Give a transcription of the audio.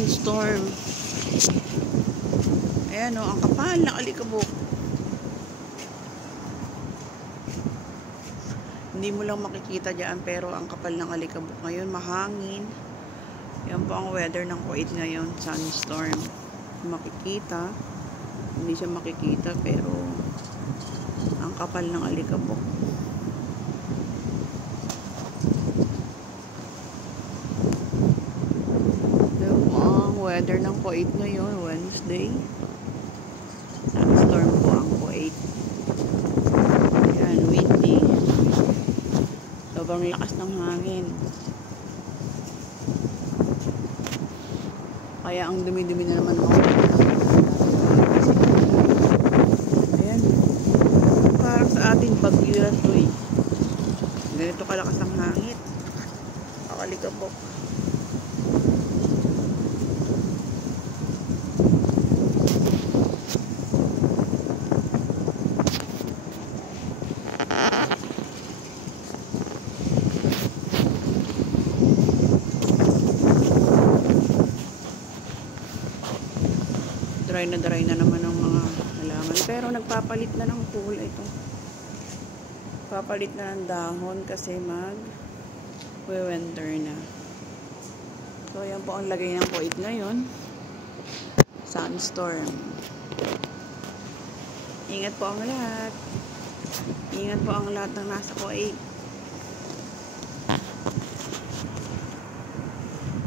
Sunstorm. Ayan o, ang kapal ng alikabok. Hindi mo lang makikita dyan, pero ang kapal ng alikabok ngayon, mahangin. Yan po ang weather ng Kuwait ngayon, sunstorm. Makikita, hindi siya makikita, pero ang kapal ng alikabok. Yan po ang weather ng Kuwait ngayon, Wednesday. Sunstorm po ang Kuwait. Yan, windy. Sobrang lakas ng hangin. Kaya ang dumi-dumi na naman mga ayan. Parang sa ating Baguio to eh. Ganito kalakas ang hangin. Akalikabok. Dry na naman ang mga halaman, pero nagpapalit na ng kulay ito. Papalit na ng dahon kasi mag-winter na. So yan po ang lagay ng Kuwait ngayon. Sunstorm. Ingat po ang lahat. Ingat po ang lahat ng nasa Kuwait.